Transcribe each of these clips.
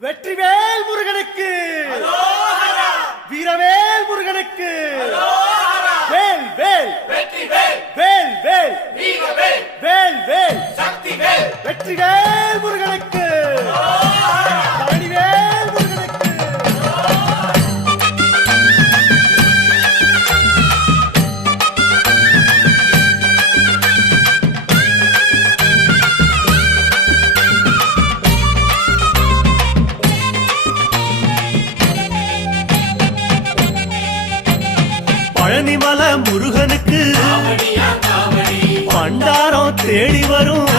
வெற்றிவேல் முருகனுக்கு, வீரவேல் முருகனுக்கு, வேல் வேல் வேல் வேல் வேல் வேல் வெற்றிவேல் முருகனுக்கு, பழனிவேல் முருகனுக்கு. பழனிமல முருகனுக்கு பண்டாரம் தேடி வரும்,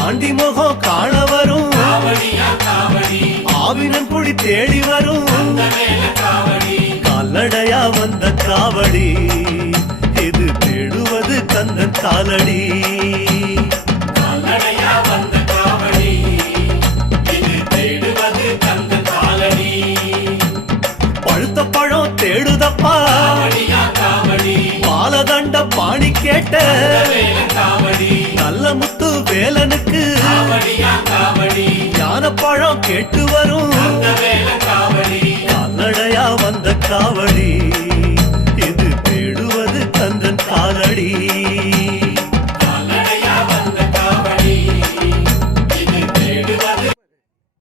ஆண்டி முகம் காண வரும், ஆவினன் குடி தேடி வரும், கால்நடையா வந்த காவடி இது தேடுவது கந்தன் காலடி. பழுத்த பழம் தேடுதப்பா பாலதண்ட பாணி கேட்ட நல்ல முத்து வேலனுக்கு ஞான பழம் கேட்டு வரும், கால்நடையா வந்த காவடி.